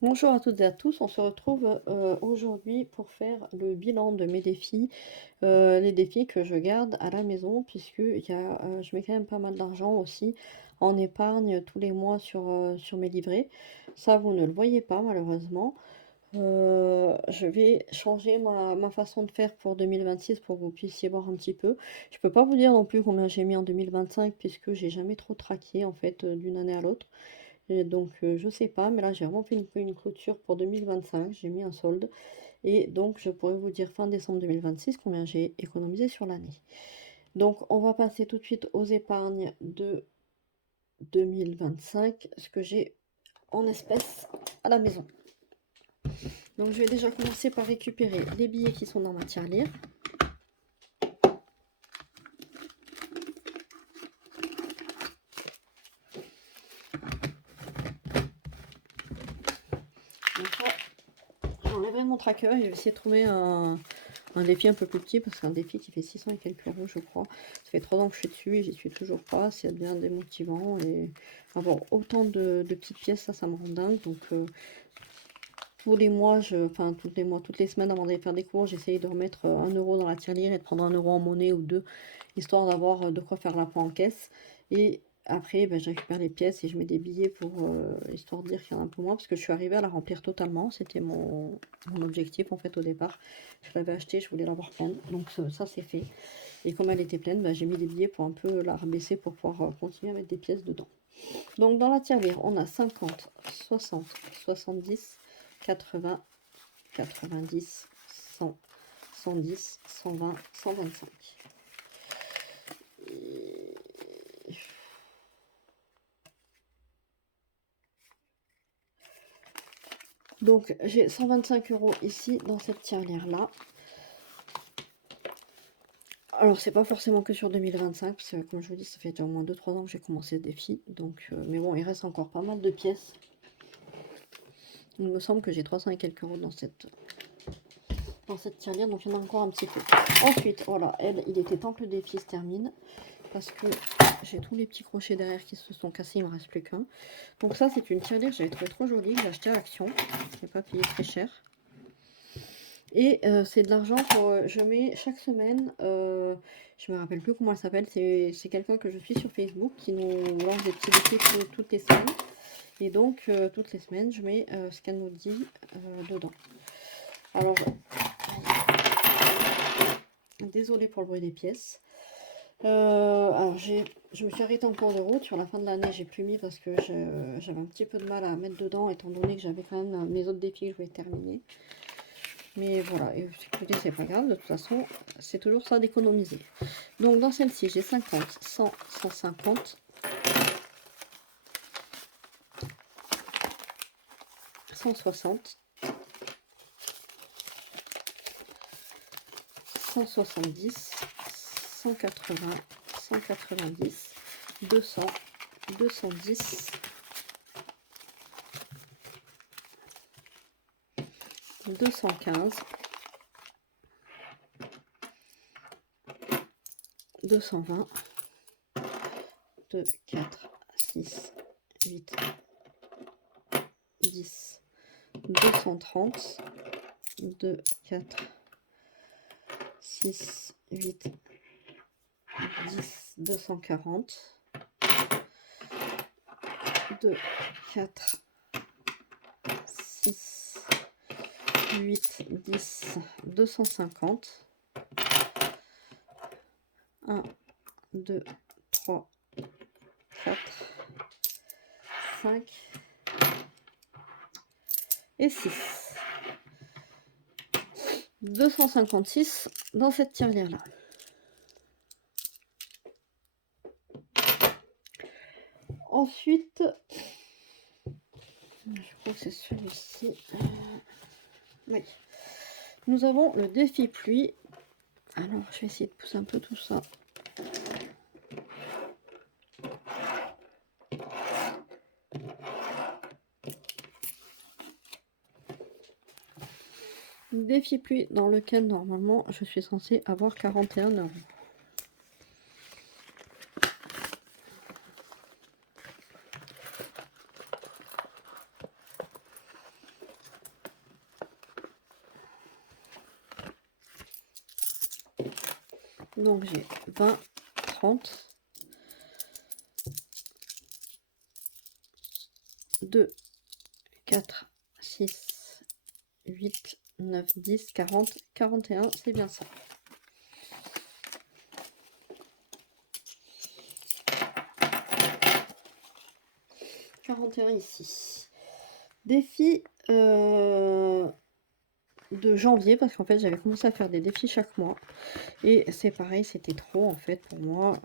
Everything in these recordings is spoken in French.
Bonjour à toutes et à tous, on se retrouve aujourd'hui pour faire le bilan de mes défis, les défis que je garde à la maison puisque je mets quand même pas mal d'argent aussi en épargne tous les mois sur mes livrets. Ça, vous ne le voyez pas malheureusement. Je vais changer ma façon de faire pour 2026 pour que vous puissiez voir un petit peu. Je peux pas vous dire non plus combien j'ai mis en 2025 puisque j'ai jamais trop traqué en fait, d'une année à l'autre. Et donc, je sais pas, mais là, j'ai vraiment fait une clôture pour 2025. J'ai mis un solde et donc je pourrais vous dire fin décembre 2026 combien j'ai économisé sur l'année. Donc, on va passer tout de suite aux épargnes de 2025, ce que j'ai en espèces à la maison. Donc, je vais déjà commencer par récupérer les billets qui sont dans ma tirelire. Donc là, j'enlèverai mon tracker et je vais essayer de trouver un défi un peu plus petit, parce qu'un défi qui fait 600 et quelques euros, je crois. Ça fait 3 ans que je suis dessus et j'y suis toujours pas. C'est bien démotivant. Et avoir autant de petites pièces, ça me rend dingue. Donc, tous les mois, enfin, tous les mois, toutes les semaines avant d'aller faire des cours, j'essaye de remettre 1 euro dans la tirelire et de prendre 1 euro en monnaie ou deux, histoire d'avoir de quoi faire l'apport en caisse. Et après, ben, je récupère les pièces et je mets des billets pour histoire de dire qu'il y en a un peu moins, parce que je suis arrivée à la remplir totalement. C'était mon objectif en fait au départ. Je l'avais acheté, je voulais l'avoir pleine. Donc ça c'est fait. Et comme elle était pleine, ben, j'ai mis des billets pour un peu la rabaisser pour pouvoir continuer à mettre des pièces dedans. Donc dans la tirelire, on a 50, 60, 70, 80, 90, 100, 110, 120, 125. Et... Donc j'ai 125 euros ici dans cette tirelire là. Alors c'est pas forcément que sur 2025, parce que comme je vous dis, ça fait déjà au moins 2-3 ans que j'ai commencé ce défi. Donc, mais bon, il reste encore pas mal de pièces. Il me semble que j'ai 300 et quelques euros dans cette tirelire, donc il y en a encore un petit peu. Ensuite, voilà, il était temps que le défi se termine, parce que j'ai tous les petits crochets derrière qui se sont cassés, il me reste plus qu'un. Donc ça, c'est une tirelire que j'avais trouvé trop jolie, que j'ai acheté à Action. Je n'ai pas payé très cher. Et c'est de l'argent que je mets chaque semaine. Je me rappelle plus comment elle s'appelle. C'est quelqu'un que je suis sur Facebook qui nous lance des petits défis toutes les semaines. Et donc, toutes les semaines, je mets ce qu'elle nous dit dedans. Alors, désolée pour le bruit des pièces. Alors, je me suis arrêtée en cours de route. Sur la fin de l'année, j'ai plus mis parce que j'avais un petit peu de mal à mettre dedans, étant donné que j'avais quand même mes autres défis que je voulais terminer. Mais voilà, et écoutez, c'est pas grave, de toute façon, c'est toujours ça d'économiser. Donc dans celle-ci, j'ai 50, 100, 150, 160, 170, 180, 190, 200, 210, 215, 220, 2, 4, 6, 8, 10, 230, 2, 4, 6, 8, 10, 240, 2, 4, 6, 8, 10, 250, 1, 2, 3, 4, 5 et 6. 256 dans cette tirelire-là. Ensuite, je crois que c'est celui-ci. Oui. Nous avons le défi pluie. Alors, je vais essayer de pousser un peu tout ça. Défi pluie dans lequel, normalement, je suis censée avoir 41 euros. Donc j'ai 20, 30, 2, 4, 6, 8, 9, 10, 40, 41, c'est bien ça. Ici. Défi de janvier, parce qu'en fait j'avais commencé à faire des défis chaque mois et c'est pareil, c'était trop en fait pour moi.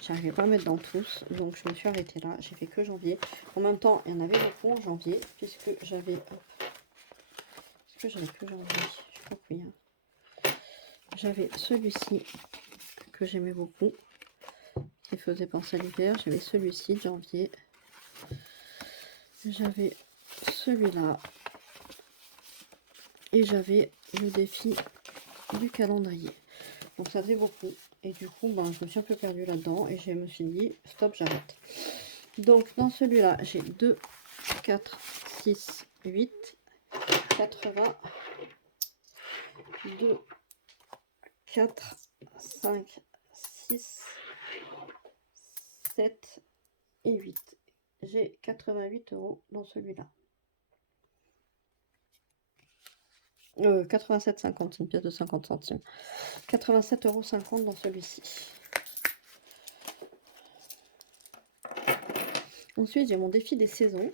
J'arrivais pas à mettre dans tous, donc je me suis arrêtée là. J'ai fait que janvier. En même temps, il y en avait beaucoup en janvier puisque j'avais que janvier, je sais pas oui, hein. J'avais celui-ci que j'aimais beaucoup, qui faisait penser à l'hiver. J'avais celui-ci de janvier. J'avais celui-là. Et j'avais le défi du calendrier. Donc ça faisait beaucoup. Et du coup, ben, je me suis un peu perdue là-dedans. Et je me suis dit, stop, j'arrête. Donc dans celui-là, j'ai 2, 4, 6, 8, 80, 2, 4, 5, 6, 7 et 8. J'ai 88 € dans celui-là. 87,50, une pièce de 50 centimes. 87,50 € dans celui-ci. Ensuite, j'ai mon défi des saisons.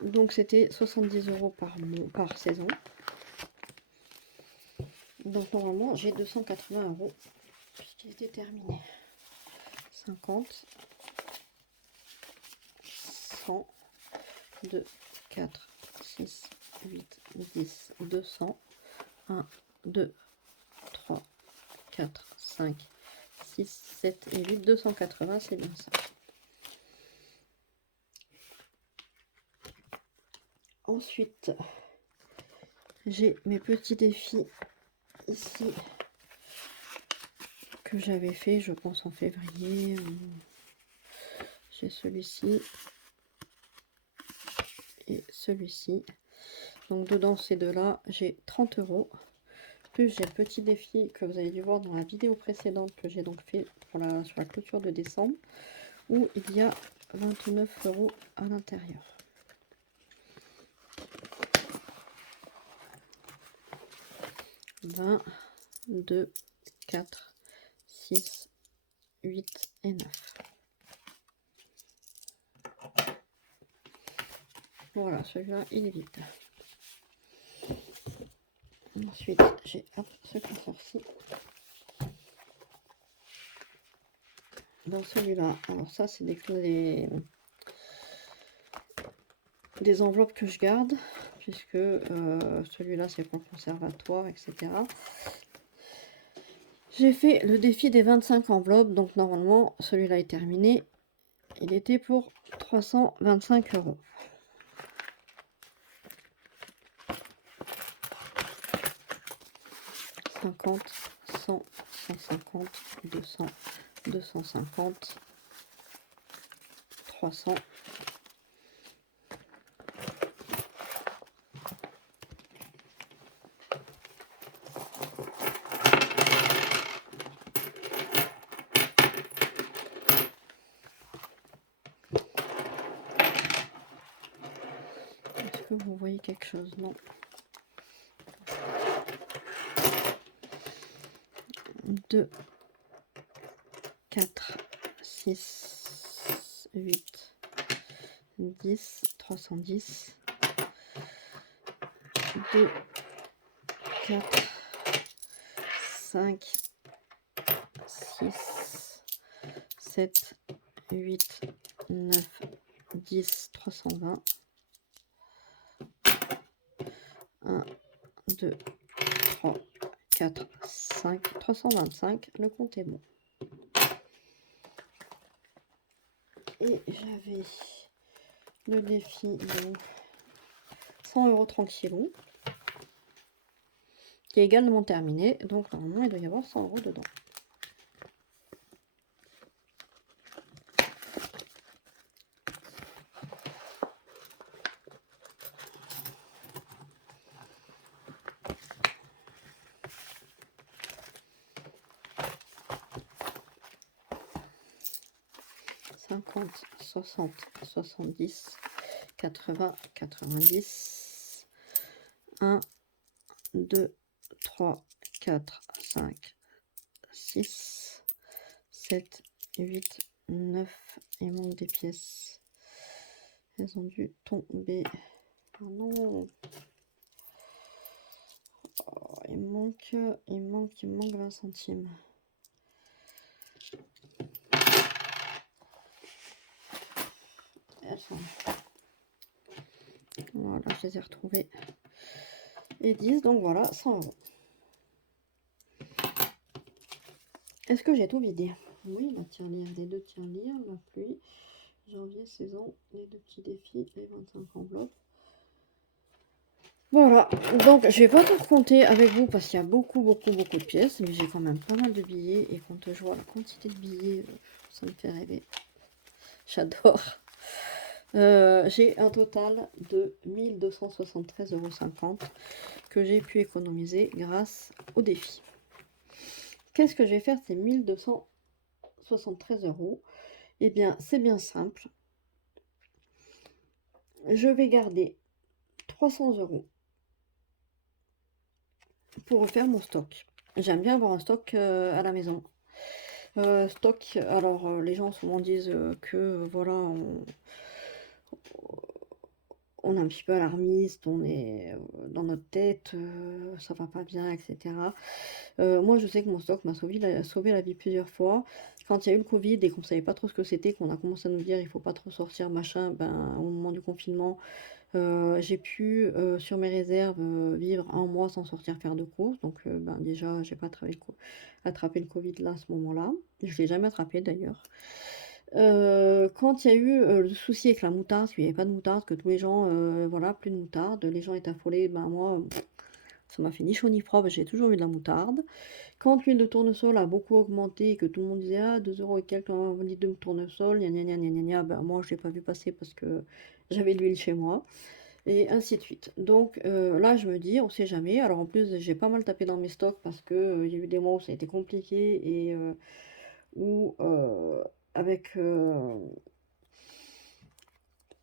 Donc, c'était 70 € par saison. Donc, normalement, j'ai 280 € puisqu'il était terminé. 50, 100, 2, 4, 6, 8, 10, 200, 1, 2, 3, 4, 5, 6, 7 et 8, 280, c'est bien ça. Ensuite, j'ai mes petits défis ici que j'avais fait, je pense en février. J'ai celui-ci et celui-ci. Donc dedans ces deux-là, j'ai 30 €. Plus j'ai le petit défi que vous avez dû voir dans la vidéo précédente que j'ai donc fait pour sur la clôture de décembre, où il y a 29 € à l'intérieur. « 2, 4, 6, 8 et 9. Voilà, celui-là, il est vide. Ensuite, j'ai ce classeur-ci. Dans celui-là, alors ça, c'est des enveloppes que je garde, puisque celui-là, c'est pour le conservatoire, etc. J'ai fait le défi des 25 enveloppes, donc normalement, celui-là est terminé. Il était pour 325 €. « 50, 100, 150, 200, 250, 300. Est-ce que vous voyez quelque chose? Non. 2, 4, 6, 8, 10, 310, 2, 4, 5, 6, 7, 8, 9, 10, 320, 1, 2, 3, 4, 5, 325, le compte est bon. Et j'avais le défi de 100 € tranquillou, qui est également terminé, donc normalement il doit y avoir 100 € dedans. 50, 60, 70, 80, 90, 1, 2, 3, 4, 5, 6, 7, 8, 9. Il manque des pièces. Elles ont dû tomber. Oh non. Oh, il manque 20 centimes. Elles sont là. Voilà, je les ai retrouvées. Et 10, donc voilà, 100 €. Est-ce que j'ai tout vidé? Oui, la tirelire, les 2 tirelires, la pluie, janvier, saison, les 2 petits défis, les 25 enveloppes. Voilà, donc je vais pas tout compter avec vous parce qu'il y a beaucoup de pièces, mais j'ai quand même pas mal de billets et quand je vois la quantité de billets, ça me fait rêver. J'adore. J'ai un total de 1273,50 € que j'ai pu économiser grâce au défi. Qu'est-ce que je vais faire de ces 1273 €? Eh bien, c'est bien simple. Je vais garder 300 € pour refaire mon stock. J'aime bien avoir un stock à la maison. Stock, alors les gens souvent disent que voilà, on est un petit peu alarmiste, on est dans notre tête, ça va pas bien, etc. Moi, je sais que mon stock m'a sauvé la vie plusieurs fois. Quand il y a eu le Covid et qu'on savait pas trop ce que c'était, qu'on a commencé à nous dire il faut pas trop sortir, machin, ben, au moment du confinement, j'ai pu, sur mes réserves, vivre 1 mois sans sortir faire de courses. Donc, ben, déjà, j'ai pas attrapé le Covid là, à ce moment-là. Je l'ai jamais attrapé d'ailleurs. Quand il y a eu, le souci avec la moutarde, qu'il y avait pas de moutarde, que tous les gens, voilà, plus de moutarde, les gens étaient affolés, ben, moi, ça m'a fait ni chaud ni froid, j'ai toujours eu de la moutarde. Quand l'huile de tournesol a beaucoup augmenté et que tout le monde disait: «Ah 2 € et quelques un litre de tournesol, gna gna gna gna gna gna», ben, moi je l'ai pas vu passer parce que j'avais de l'huile chez moi et ainsi de suite. Donc là je me dis: «On sait jamais». Alors en plus j'ai pas mal tapé dans mes stocks parce que, il y a eu des mois où ça a été compliqué et où, avec,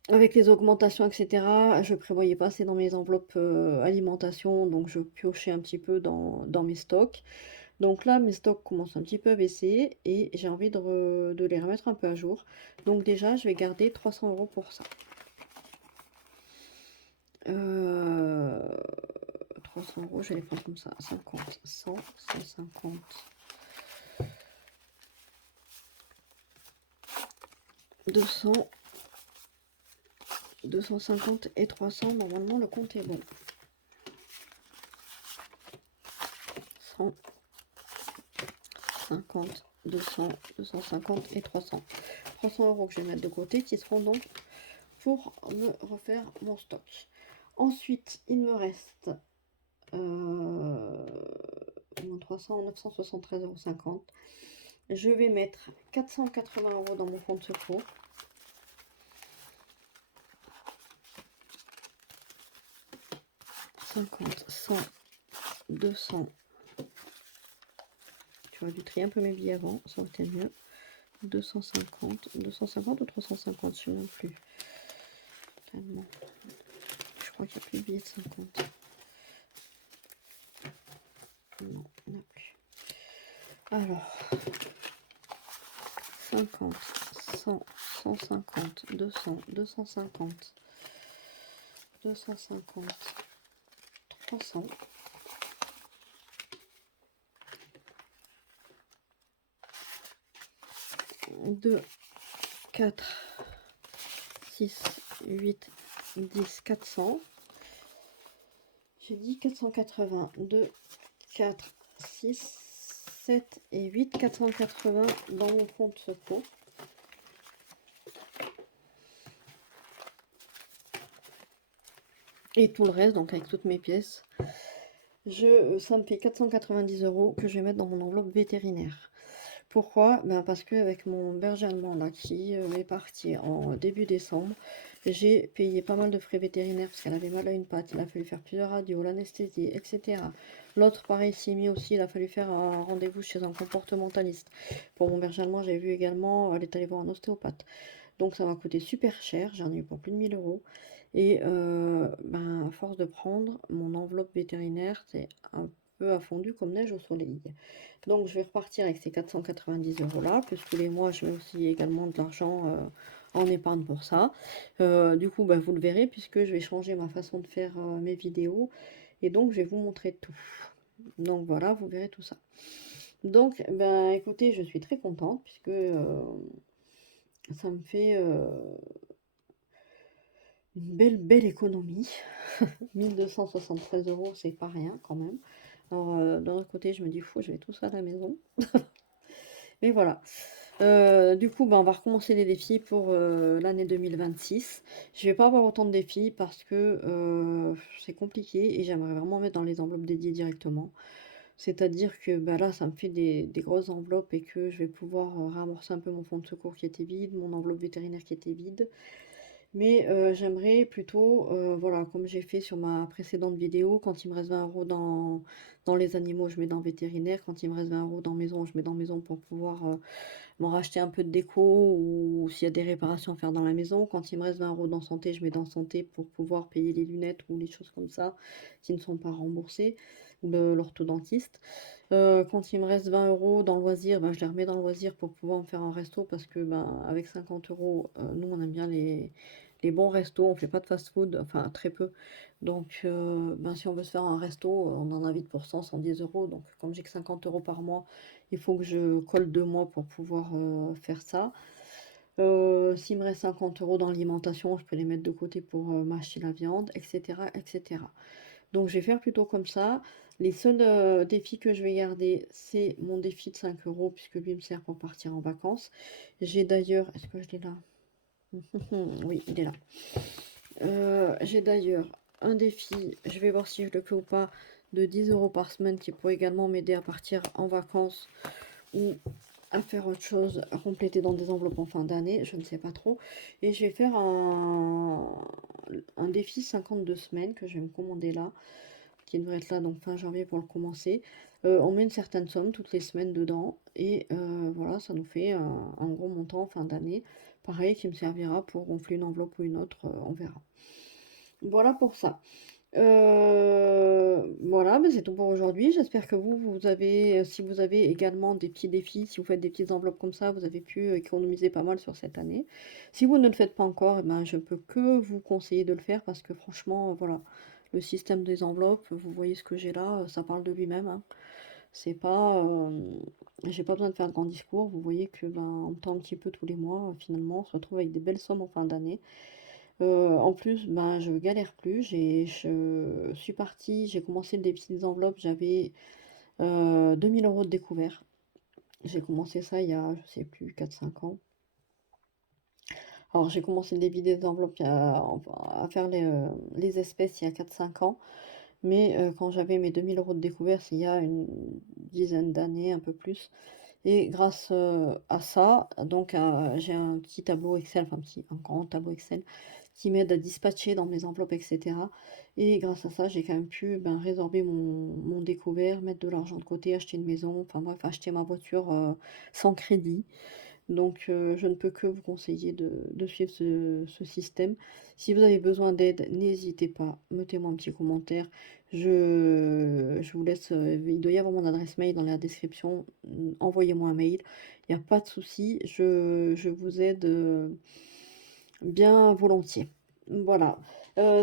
avec les augmentations et cetera, je prévoyais pas assez dans mes enveloppes, alimentation, donc je piochais un petit peu dans mes stocks. Donc là, mes stocks commencent un petit peu à baisser et j'ai envie de les remettre un peu à jour. Donc déjà, je vais garder 300 € pour ça. 300 €, je vais les prendre comme ça. 50, 100, 150. 200, 250 et 300. Normalement, le compte est bon. 100, 50, 200, 250 et 300. 300 € que je vais mettre de côté qui seront donc pour me refaire mon stock. Ensuite, il me reste 300, 973,50 €. Je vais mettre 480 € dans mon compte secours. « 50, 100, 200. Tu aurais dû trier un peu mes billets avant, ça aurait été mieux. 250, 250 ou 350, je ne sais même plus. Tellement. Je crois qu'il n'y a plus de billets de 50. Non, il n'y en a plus. Alors, 50, 100, 150, 200, 250, 250, 300. 2, 4, 6, 8, 10, 400. J'ai dit 480, 2, 4, 6, 7 et 8, 480 dans mon compte secours. Et tout le reste, donc avec toutes mes pièces, ça me fait 490 € que je vais mettre dans mon enveloppe vétérinaire. Pourquoi? Ben parce qu'avec mon berger allemand là qui est parti en début décembre, J'ai payé pas mal de frais vétérinaires parce qu'elle avait mal à une patte. Il a fallu faire plusieurs radios, l'anesthésie, etc. L'autre, pareil, s'est mis aussi. Il a fallu faire un rendez-vous chez un comportementaliste. Pour mon berger allemand, j'ai vu également, elle est allée voir un ostéopathe. Donc ça m'a coûté super cher. J'en ai eu pour plus de 1 000 euros. Et ben, à force de prendre, mon enveloppe vétérinaire, c'est un peu a fondu comme neige au soleil. Donc je vais repartir avec ces 490 euros là, plus tous les mois je mets aussi également de l'argent en épargne pour ça. Du coup, bah, vous le verrez puisque je vais changer ma façon de faire mes vidéos et donc je vais vous montrer tout. Donc voilà, vous verrez tout ça. Donc, ben écoutez, je suis très contente puisque ça me fait une belle économie. 1273 euros, c'est pas rien quand même. Alors, d'un autre côté, je me dis, fou, je vais tout ça à la maison. Mais voilà. Du coup, bah, on va recommencer les défis pour l'année 2026. Je vais pas avoir autant de défis parce que c'est compliqué et j'aimerais vraiment mettre dans les enveloppes dédiées directement. C'est-à-dire que bah, là, ça me fait des grosses enveloppes et que je vais pouvoir ramorcer un peu mon fonds de secours qui était vide, mon enveloppe vétérinaire qui était vide. Mais j'aimerais plutôt, voilà, comme j'ai fait sur ma précédente vidéo, quand il me reste 20 euros dans les animaux, je mets dans vétérinaire. Quand il me reste 20 euros dans maison, je mets dans maison pour pouvoir m'en racheter un peu de déco ou s'il y a des réparations à faire dans la maison. Quand il me reste 20 euros dans santé, je mets dans santé pour pouvoir payer les lunettes ou les choses comme ça qui ne sont pas remboursées, ou l'orthodontiste. Quand il me reste 20 euros dans le loisir, ben, je les remets dans le loisir pour pouvoir me faire un resto parce que ben, avec 50 euros, nous on aime bien les bons restos, on fait pas de fast-food, enfin très peu. Donc ben, si on veut se faire un resto, on en a vite pour 100, 110 euros. Donc comme j'ai que 50 euros par mois, il faut que je colle 2 mois pour pouvoir faire ça. S'il me reste 50 euros dans l'alimentation, je peux les mettre de côté pour m'acheter la viande, etc., etc. Donc je vais faire plutôt comme ça. Les seuls défis que je vais garder, c'est mon défi de 5 euros, puisque lui me sert pour partir en vacances. J'ai d'ailleurs, est-ce que je l'ai là? Oui, il est là. J'ai d'ailleurs un défi, je vais voir si je le fais ou pas, de 10 euros par semaine qui pourrait également m'aider à partir en vacances ou à faire autre chose, à compléter dans des enveloppes en fin d'année, je ne sais pas trop. Et je vais faire un défi 52 semaines que je vais me commander là, qui devrait être là donc fin janvier pour le commencer. On met une certaine somme toutes les semaines dedans et voilà, ça nous fait un gros montant en fin d'année. Pareil, qui me servira pour gonfler une enveloppe ou une autre, on verra. Voilà pour ça. Voilà, mais c'est tout pour aujourd'hui. J'espère que vous avez, si vous avez également des petits défis, si vous faites des petites enveloppes comme ça, vous avez pu économiser pas mal sur cette année. Si vous ne le faites pas encore, eh ben, je peux que vous conseiller de le faire parce que franchement, voilà, le système des enveloppes, vous voyez ce que j'ai là, ça parle de lui-même, hein. C'est pas, j'ai pas besoin de faire de grands discours. Vous voyez que ben, on tend un petit peu tous les mois, finalement, on se retrouve avec des belles sommes en fin d'année. En plus, ben, je galère plus. Je suis partie, j'ai commencé des petites enveloppes, j'avais 2000 euros de découvert. J'ai commencé ça il y a, je sais plus, 4 5 ans. Alors, j'ai commencé le débit des enveloppes à faire les espèces il y a 4 5 ans. Mais quand j'avais mes 2000 euros de découvert, c'est il y a une dizaine d'années, un peu plus. Et grâce à ça, donc j'ai un petit tableau Excel, enfin un grand tableau Excel qui m'aide à dispatcher dans mes enveloppes, etc. Et grâce à ça, j'ai quand même pu ben, résorber mon découvert, mettre de l'argent de côté, acheter une maison, enfin bref, acheter ma voiture sans crédit. Donc je ne peux que vous conseiller de suivre ce système. Si vous avez besoin d'aide, n'hésitez pas, mettez-moi un petit commentaire. Je vous laisse, il doit y avoir mon adresse mail dans la description. Envoyez-moi un mail, il n'y a pas de souci, je vous aide bien volontiers. Voilà.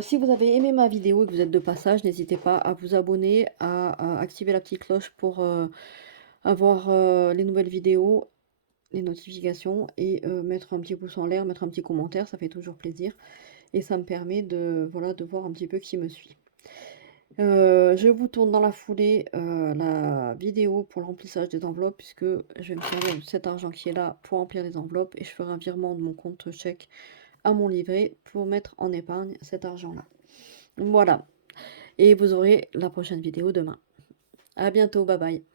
Si vous avez aimé ma vidéo et que vous êtes de passage, n'hésitez pas à vous abonner, à activer la petite cloche pour avoir les nouvelles vidéos, les notifications et mettre un petit pouce en l'air, mettre un petit commentaire, ça fait toujours plaisir. Et ça me permet de, voilà, de voir un petit peu qui me suit. Je vous tourne dans la foulée la vidéo pour le remplissage des enveloppes puisque je vais me servir de cet argent qui est là pour remplir les enveloppes et je ferai un virement de mon compte chèque à mon livret pour mettre en épargne cet argent-là. Voilà. Et vous aurez la prochaine vidéo demain. À bientôt, bye bye.